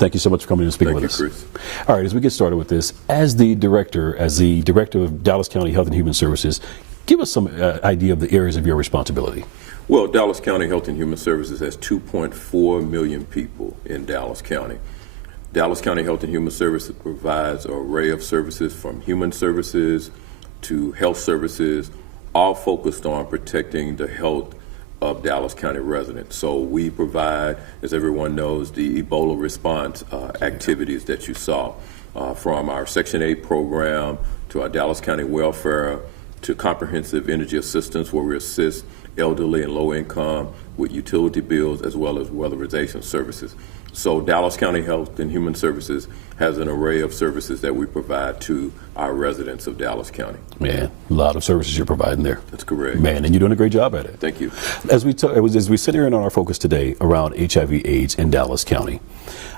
Thank you so much for coming and speaking with us. Thank you, Chris. All right, as we get started with this, as the director of Dallas County Health and Human Services, give us some idea of the areas of your responsibility. Well, Dallas County Health and Human Services has 2.4 million people in Dallas County. Dallas County Health and Human Services provides an array of services from human services to health services, all focused on protecting the health of Dallas County residents. So we provide, as everyone knows, the Ebola response activities that you saw, from our Section 8 program to our Dallas County Welfare to comprehensive energy assistance, where we assist elderly and low income with utility bills as well as weatherization services. So Dallas County Health and Human Services has an array of services that we provide to our residents of Dallas County. Man, a lot of services you're providing there. That's correct. Man, and you're doing a great job at it. Thank you. As we sit here on our focus today around HIV/AIDS in Dallas County,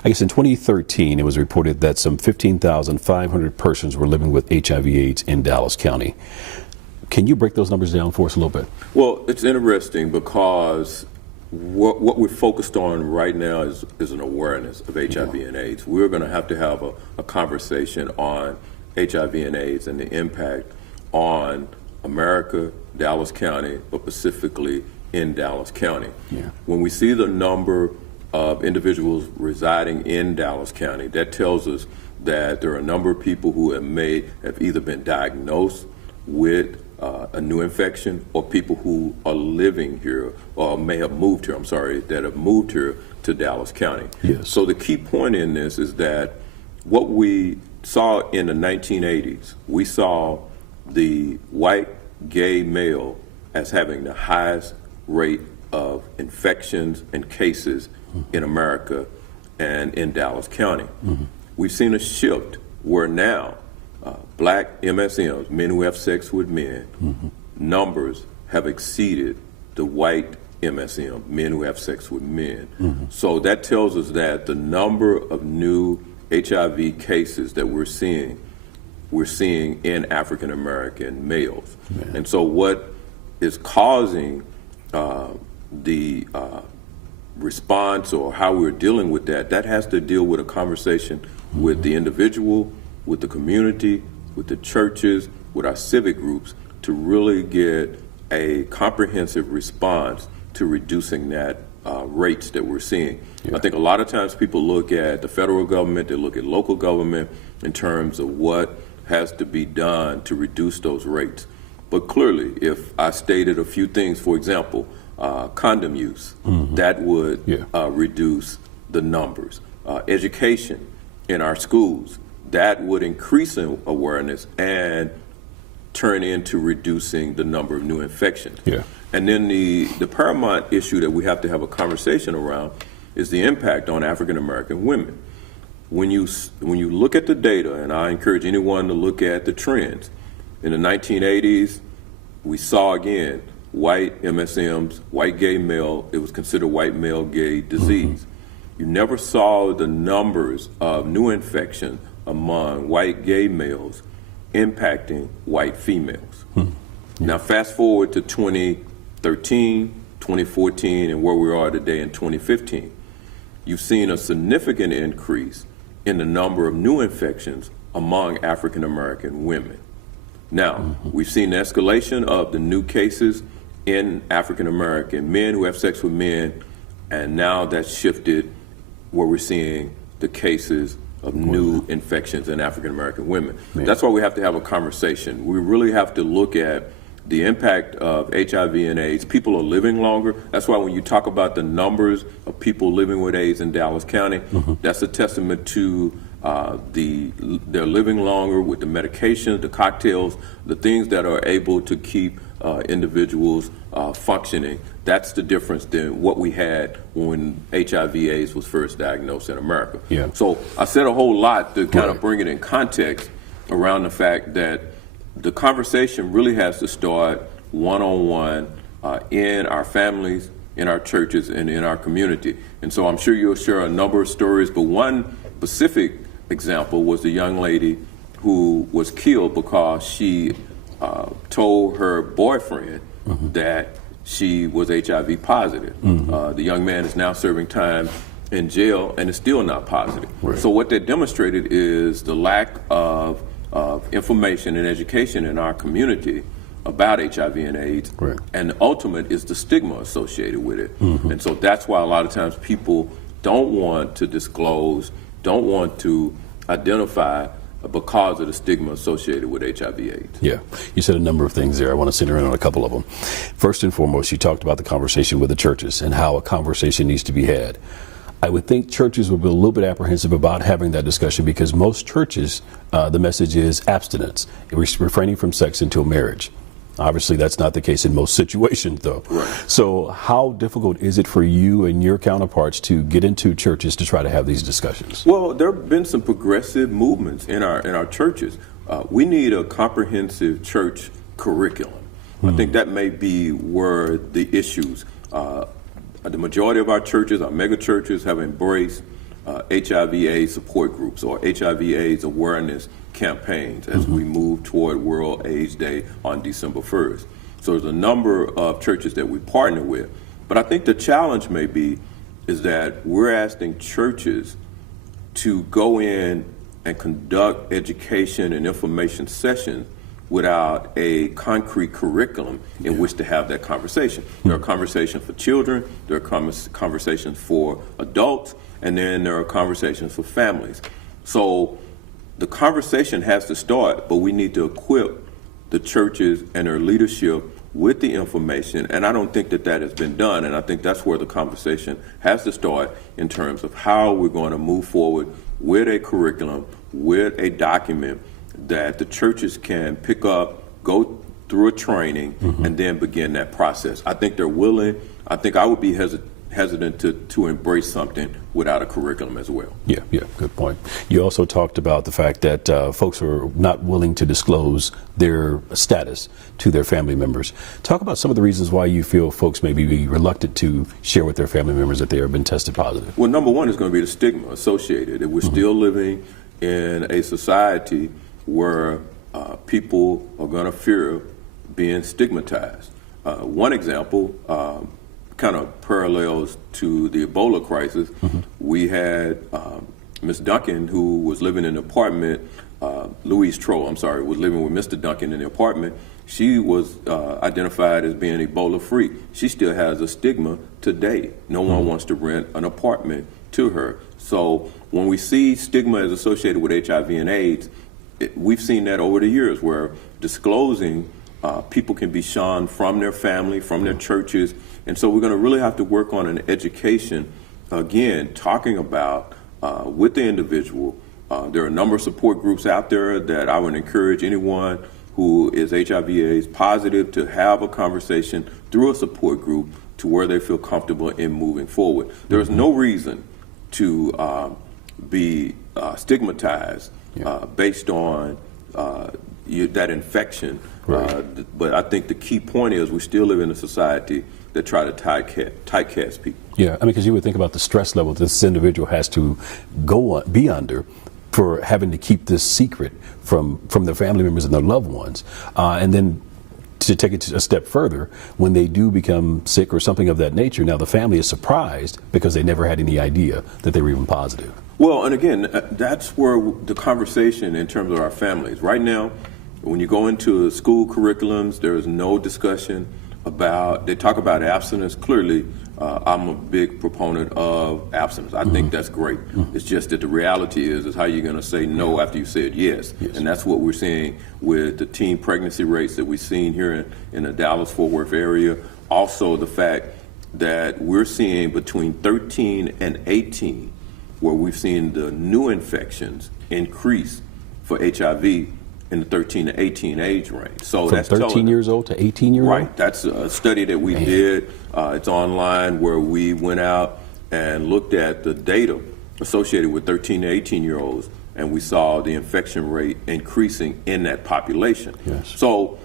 I guess in 2013 it was reported that some 15,500 persons were living with HIV/AIDS in Dallas County. Can you break those numbers down for us a little bit? Well, it's interesting because what we're focused on right now is an awareness of HIV and AIDS. We're going to have a conversation on HIV and AIDS and the impact on America, Dallas County, but specifically in Dallas County. Yeah. When we see the number of individuals residing in Dallas County, that tells us that there are a number of people who have either been diagnosed with a new infection, or people who are living here or may have moved here, that have moved here to Dallas County. Yes. So the key point in this is that what we saw in the 1980s, we saw the white gay male as having the highest rate of infections and cases in America and in Dallas County. We've seen a shift where now black MSMs, men who have sex with men, numbers have exceeded the white MSM, men who have sex with men. So that tells us that the number of new HIV cases that we're seeing in African American males. Man. And so what is causing the response, or how we're dealing with that has to deal with a conversation with the individual, with the community, with the churches, with our civic groups, to really get a comprehensive response to reducing that rates that we're seeing. Yeah. I think a lot of times people look at the federal government, they look at local government in terms of what has to be done to reduce those rates. But clearly, if I stated a few things, for example, condom use, that would reduce the numbers. Education in our schools, that would increase in awareness and turn into reducing the number of new infections. Yeah. And then the paramount issue that we have to have a conversation around is the impact on African American women. When you look at the data, and I encourage anyone to look at the trends, in the 1980s, we saw again white MSMs, white gay male, it was considered white male gay disease. You never saw the numbers of new infections among white gay males impacting white females. Now fast forward to 2013, 2014, and where we are today in 2015. You've seen a significant increase in the number of new infections among African American women. Now, we've seen the escalation of the new cases in African American men who have sex with men, and now that's shifted where we're seeing the cases of new infections in African American women. That's why we have to have a conversation. We really have to look at the impact of HIV and AIDS. People are living longer. That's why when you talk about the numbers of people living with AIDS in Dallas County, that's a testament to they're living longer with the medications, the cocktails, the things that are able to keep individuals functioning. That's the difference than what we had when HIV/AIDS was first diagnosed in America. Yeah. So I said a whole lot to kind of bring it in context around the fact that the conversation really has to start one-on-one in our families, in our churches, and in our community. And so I'm sure you'll share a number of stories, but one specific example was the young lady who was killed because she told her boyfriend that she was HIV positive. The young man is now serving time in jail, and it's still not positive. Right. So what that demonstrated is the lack of information and education in our community about HIV and AIDS, right. and the ultimate is the stigma associated with it. Mm-hmm. And so that's why a lot of times people don't want to disclose, don't want to identify because of the stigma associated with HIV/AIDS. Yeah, you said a number of things there. I want to center in on a couple of them. First and foremost, you talked about the conversation with the churches and how a conversation needs to be had. I would think churches would be a little bit apprehensive about having that discussion because most churches, the message is abstinence, refraining from sex until marriage. Obviously, that's not the case in most situations, though. Right. So how difficult is it for you and your counterparts to get into churches to try to have these discussions? Well, there have been some progressive movements in our churches. We need a comprehensive church curriculum. I think that may be where the issues. The majority of our churches, our mega churches, have embraced HIV/AIDS support groups or HIV/AIDS awareness campaigns as we move toward World AIDS Day on December 1st. So there's a number of churches that we partner with. But I think the challenge may be is that we're asking churches to go in and conduct education and information sessions without a concrete curriculum in which to have that conversation. There are conversations for children, there are conversations for adults, and then there are conversations for families. So the conversation has to start, but we need to equip the churches and their leadership with the information, and I don't think that has been done, and I think that's where the conversation has to start in terms of how we're going to move forward with a curriculum, with a document that the churches can pick up, go through a training, and then begin that process. I think they're willing. I think I would be hesitant to embrace something without a curriculum as well. Yeah, good point. You also talked about the fact that folks are not willing to disclose their status to their family members. Talk about some of the reasons why you feel folks may be reluctant to share with their family members that they have been tested positive. Well, number one is going to be the stigma associated. We're still living in a society where people are going to fear being stigmatized. One example kind of parallels to the Ebola crisis. We had Miss Duncan, who was living in an apartment, Louise Troll, was living with Mr. Duncan in the apartment. She was identified as being Ebola-free. She still has a stigma today. No one wants to rent an apartment to her. So when we see stigma as associated with HIV and AIDS, we've seen that over the years where disclosing people can be shunned from their family, from their churches. And so we're going to really have to work on an education, again, talking about with the individual. There are a number of support groups out there that I would encourage anyone who is HIV/AIDS positive to have a conversation through a support group to where they feel comfortable in moving forward. There's no reason to be stigmatized based on that infection. Right. But I think the key point is we still live in a society that try to typecast people. Yeah, I mean, because you would think about the stress level this individual has to be under for having to keep this secret from their family members and their loved ones. And then to take it a step further, when they do become sick or something of that nature, now the family is surprised because they never had any idea that they were even positive. Well, and again, that's where the conversation in terms of our families. Right now, when you go into school curriculums, there is no discussion about, they talk about abstinence. Clearly, I'm a big proponent of abstinence. I think that's great. It's just that the reality is how you're going to say no after you said yes. And that's what we're seeing with the teen pregnancy rates that we've seen here in the Dallas-Fort Worth area. Also, the fact that we're seeing between 13 and 18, where we've seen the new infections increase for HIV in the 13 to 18 age range. So from that's 13 years old to 18 years old? Right. That's a study that we did. It's online where we went out and looked at the data associated with 13 to 18-year-olds, and we saw the infection rate increasing in that population. Yes. So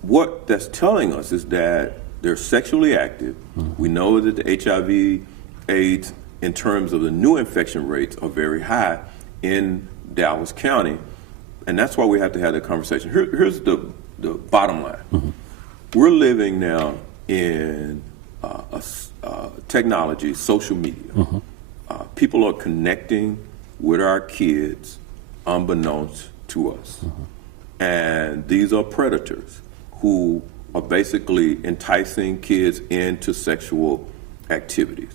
what that's telling us is that they're sexually active. We know that the HIV/AIDS, in terms of the new infection rates, are very high in Dallas County. And that's why we have to have that conversation. Here's the bottom line. We're living now in technology, social media. people are connecting with our kids unbeknownst to us. And these are predators who are basically enticing kids into sexual activities.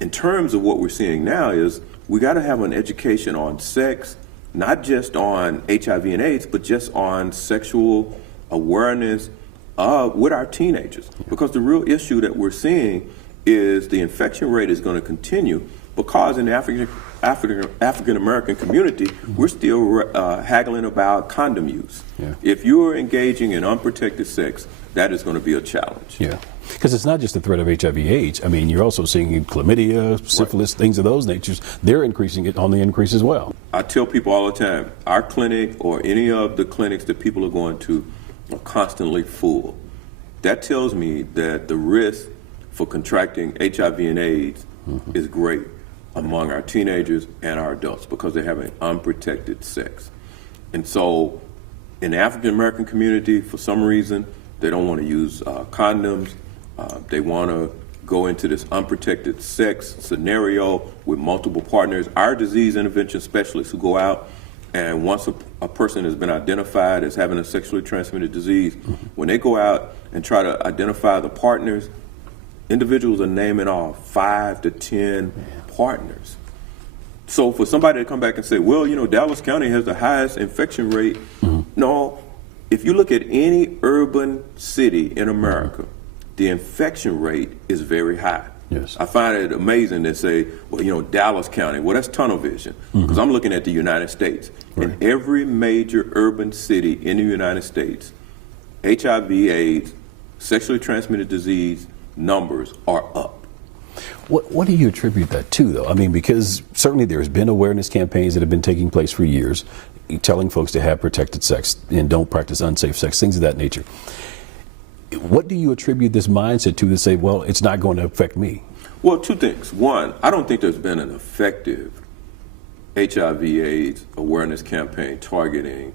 In terms of what we're seeing now is we got to have an education on sex, not just on HIV and AIDS, but just on sexual awareness with our teenagers. Because the real issue that we're seeing is the infection rate is going to continue because in the African American community, we're still haggling about condom use. Yeah. If you're engaging in unprotected sex, that is going to be a challenge. Yeah, because it's not just the threat of HIV/AIDS. I mean, you're also seeing chlamydia, syphilis, things of those natures. They're increasing it on the increase as well. I tell people all the time, our clinic or any of the clinics that people are going to are constantly full. That tells me that the risk for contracting HIV and AIDS is great among our teenagers and our adults because they're having unprotected sex. And so in the African American community, for some reason, they don't want to use condoms. They want to go into this unprotected sex scenario with multiple partners. Our disease intervention specialists who go out and once a person has been identified as having a sexually transmitted disease, when they go out and try to identify the partners, individuals are naming off 5 to 10 partners. So for somebody to come back and say, well, Dallas County has the highest infection rate. No, if you look at any urban city in America, the infection rate is very high. Yes. I find it amazing to say, well, Dallas County, well, that's tunnel vision, because I'm looking at the United States. Right. In every major urban city in the United States, HIV, AIDS, sexually transmitted disease numbers are up. What do you attribute that to, though? I mean, because certainly there's been awareness campaigns that have been taking place for years, telling folks to have protected sex and don't practice unsafe sex, things of that nature. What do you attribute this mindset to say, well, it's not going to affect me? Well, two things. One, I don't think there's been an effective HIV/AIDS awareness campaign targeting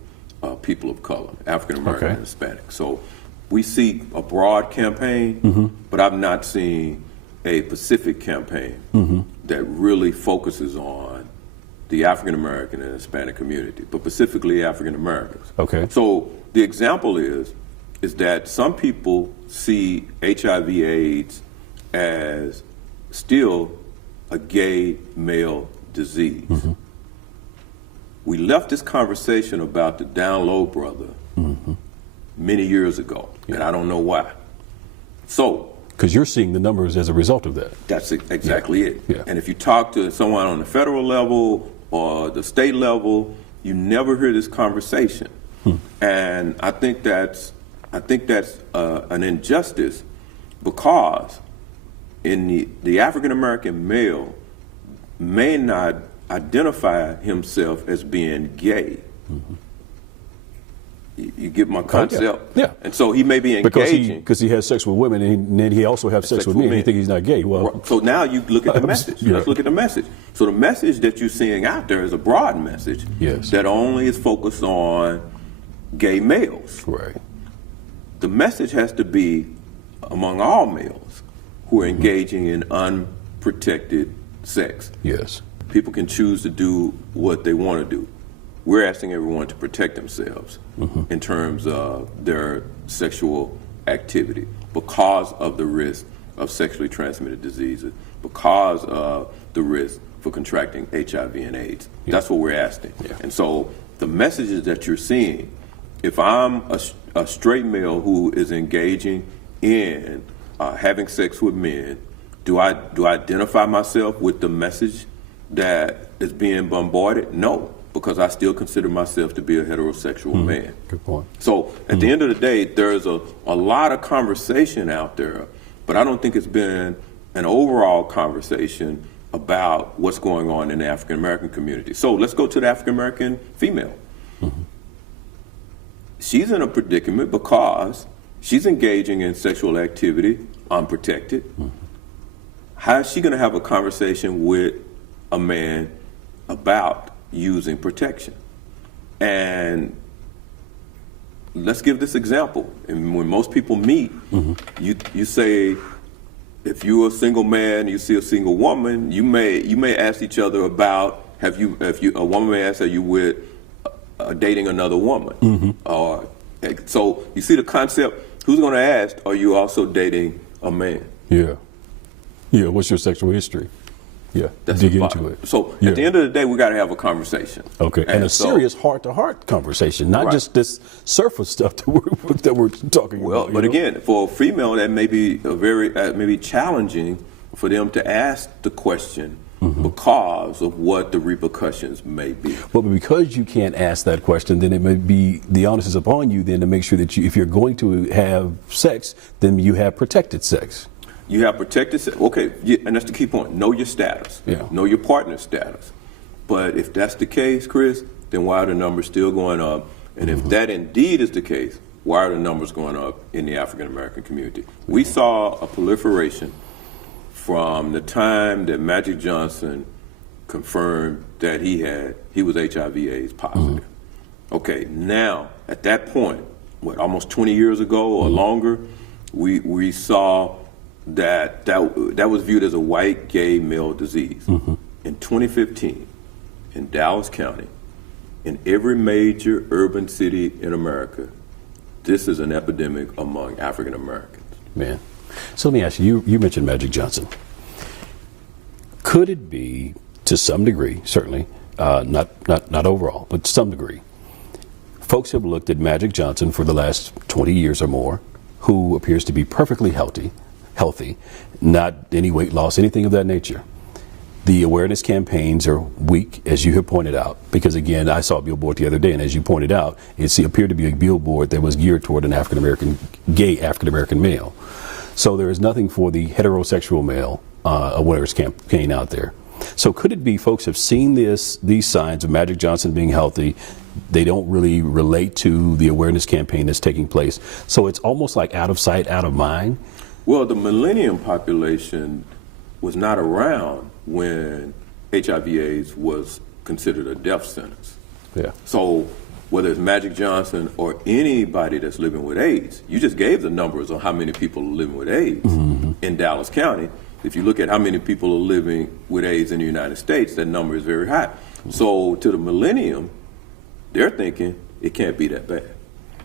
people of color, African American and Hispanic. So we see a broad campaign, but I've not seen a specific campaign that really focuses on the African American and Hispanic community, but specifically African Americans. Okay. So the example is that some people see HIV/AIDS as still a gay male disease. We left this conversation about the down low brother many years ago, and I don't know why. So, because you're seeing the numbers as a result of that. That's exactly it. Yeah. And if you talk to someone on the federal level or the state level, you never hear this conversation. And I think that's an injustice because in the African American male may not identify himself as being gay. You get my concept? Yeah. And so he may be engaging. Because he has sex with women and then he also has sex with me and you think he's not gay. Well, so now you look at the message. Let's look at the message. So the message that you're seeing out there is a broad message that only is focused on gay males. Right. The message has to be among all males who are engaging in unprotected sex. Yes. People can choose to do what they want to do. We're asking everyone to protect themselves in terms of their sexual activity because of the risk of sexually transmitted diseases, because of the risk for contracting HIV and AIDS. Yeah. That's what we're asking. Yeah. And so the messages that you're seeing, if I'm a straight male who is engaging in having sex with men, do I identify myself with the message that is being bombarded? No, because I still consider myself to be a heterosexual man. Good point. So at the end of the day, there's a lot of conversation out there, but I don't think it's been an overall conversation about what's going on in the African American community. So let's go to the African American female. She's in a predicament because she's engaging in sexual activity unprotected. How is she going to have a conversation with a man about using protection? And let's give this example. And when most people meet, you say, if you're a single man, you see a single woman, you may ask each other about a woman may ask, are you with dating another woman? Or so you see the concept. Who's going to ask? Are you also dating a man? Yeah. What's your sexual history? Yeah, dig into it. So at the end of the day, we got to have a conversation. Okay, and a serious heart-to-heart conversation, not just this surface stuff that we're talking about. Well, but again, for a female, that may be maybe challenging for them to ask the question because of what the repercussions may be. Well, but because you can't ask that question, then it may be the onus is upon you then to make sure that if you're going to have sex, then you have protected sex. You have protected sex. Okay, and that's the key point. Know your status. Yeah. Know your partner's status. But if that's the case, Chris, then why are the numbers still going up? And if that indeed is the case, why are the numbers going up in the African American community? We saw a proliferation from the time that Magic Johnson confirmed that he was HIV/AIDS positive. Okay, now at that point, almost 20 years ago or longer, we saw that was viewed as a white gay male disease. In 2015, in Dallas County, in every major urban city in America, this is an epidemic among African Americans. Man, so let me ask you. You mentioned Magic Johnson. Could it be, to some degree, certainly not overall, but to some degree, folks have looked at Magic Johnson for the last 20 years or more, who appears to be perfectly healthy, not any weight loss, anything of that nature. The awareness campaigns are weak, as you have pointed out, because again, I saw a billboard the other day, and as you pointed out, it appeared to be a billboard that was geared toward an gay African-American male. So there is nothing for the heterosexual male awareness campaign out there. So could it be folks have seen these signs of Magic Johnson being healthy, they don't really relate to the awareness campaign that's taking place, so it's almost like out of sight, out of mind? Well, the millennium population was not around when HIV/AIDS was considered a death sentence. Yeah. So whether it's Magic Johnson or anybody that's living with AIDS, you just gave the numbers on how many people are living with AIDS in Dallas County. If you look at how many people are living with AIDS in the United States, that number is very high. So to the millennium, they're thinking it can't be that bad.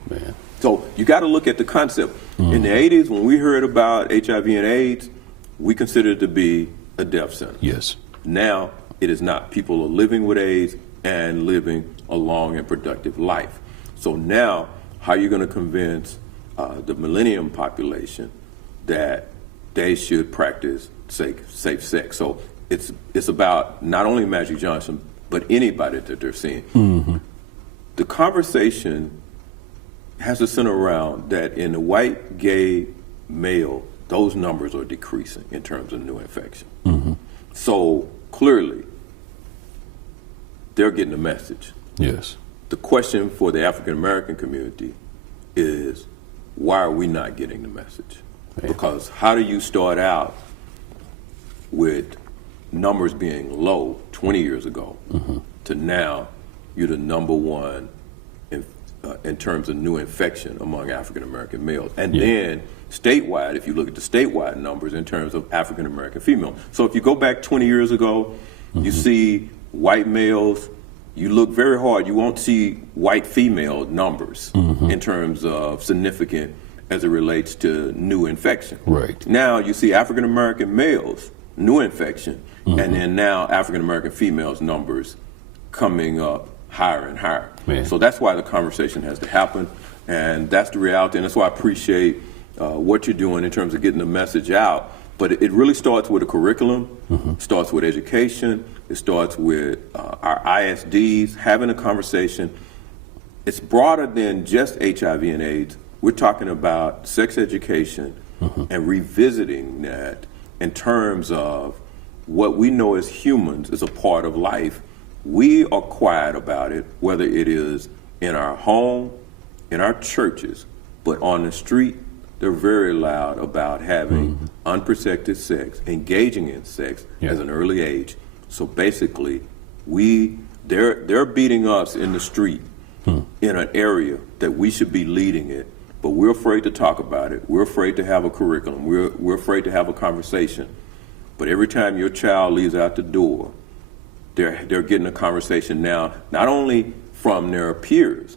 Man. So you got to look at the concept. In the 80s, when we heard about HIV and AIDS, we considered it to be a death sentence. Yes. Now it is not. People are living with AIDS and living a long and productive life. So now, how are you going to convince the millennium population that they should practice safe sex? So it's about not only Magic Johnson, but anybody that they're seeing. The conversation has to center around that in the white gay male, those numbers are decreasing in terms of new infection. So clearly, they're getting the message. Yes. The question for the African American community is, why are we not getting the message? Man. Because how do you start out with numbers being low 20 years ago to now you're the number one in terms of new infection among African American males? And then statewide, if you look at the statewide numbers in terms of African American females. So if you go back 20 years ago, you see white males, you look very hard, you won't see white female numbers in terms of significant as it relates to new infection. Right. Now you see African American males, new infection, and then now African American females numbers coming up higher and higher. Man. So that's why the conversation has to happen, and that's the reality, and that's why I appreciate what you're doing in terms of getting the message out. But it really starts with a curriculum, starts with education, it starts with our ISDs, having a conversation. It's broader than just HIV and AIDS. We're talking about sex education and revisiting that in terms of what we know as humans is a part of life. We are quiet about it, whether it is in our home, in our churches, but on the street, they're very loud about having unprotected sex, engaging in sex as an early age. So basically, they're beating us in the street in an area that we should be leading it, but we're afraid to talk about it. We're afraid to have a curriculum. We're afraid to have a conversation. But every time your child leaves out the door, they're getting a conversation now, not only from their peers,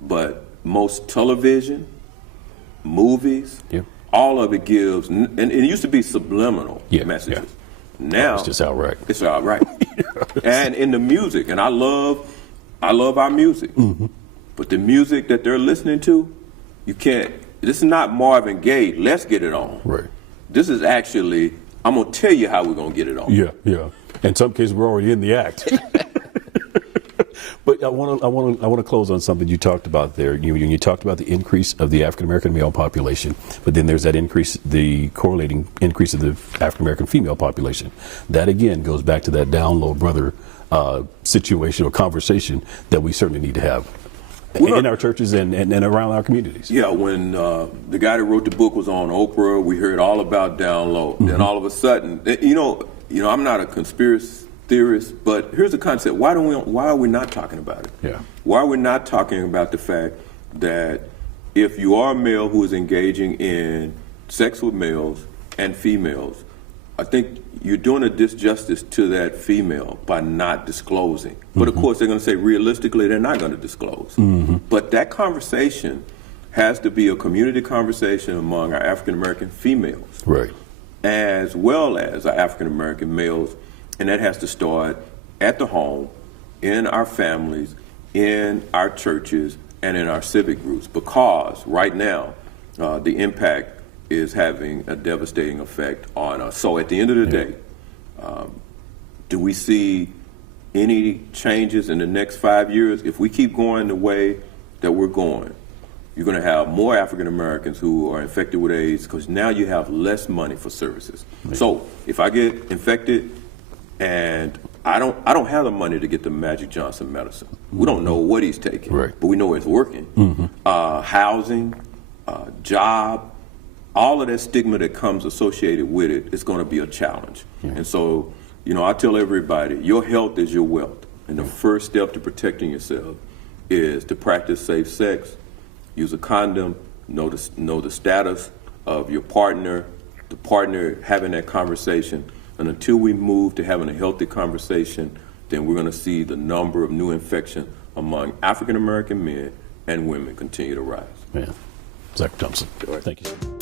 but most television, movies, all of it gives, and it used to be subliminal messages. Now it's just outright. It's outright. And in the music, and I love our music, but the music that they're listening to, you can't. This is not Marvin Gaye. Let's get it on. Right. This is actually, I'm gonna tell you how we're gonna get it on. Yeah. In some cases, we're already in the act. But I want to close on something you talked about there. You talked about the increase of the African American male population, but then there's that increase, the correlating increase of the African American female population. That again goes back to that down low brother situation or conversation that we certainly need to have in our churches and around our communities. Yeah, when the guy that wrote the book was on Oprah, we heard all about down low. Then all of a sudden, you know, I'm not a conspiracy theorist, but here's the concept. Why are we not talking about it? Yeah. Why are we not talking about the fact that if you are a male who is engaging in sex with males and females, I think you're doing a disjustice to that female by not disclosing. But of course, they're going to say realistically, they're not going to disclose. But that conversation has to be a community conversation among our African American females, right, as well as our African American males. And that has to start at the home, in our families, in our churches, and in our civic groups. Because right now, the impact is having a devastating effect on us. So at the end of the day, do we see any changes in the next 5 years? If we keep going the way that we're going, you're going to have more African Americans who are infected with AIDS because now you have less money for services. Right. So if I get infected, and I don't have the money to get the Magic Johnson medicine. We don't know what he's taking, right, but we know it's working. Housing, job, all of that stigma that comes associated with it is going to be a challenge. And so, I tell everybody, your health is your wealth. And the first step to protecting yourself is to practice safe sex, use a condom, know the status of your partner, the partner having that conversation. And until we move to having a healthy conversation, then we're going to see the number of new infections among African American men and women continue to rise. Yeah. Zach Thompson, thank you.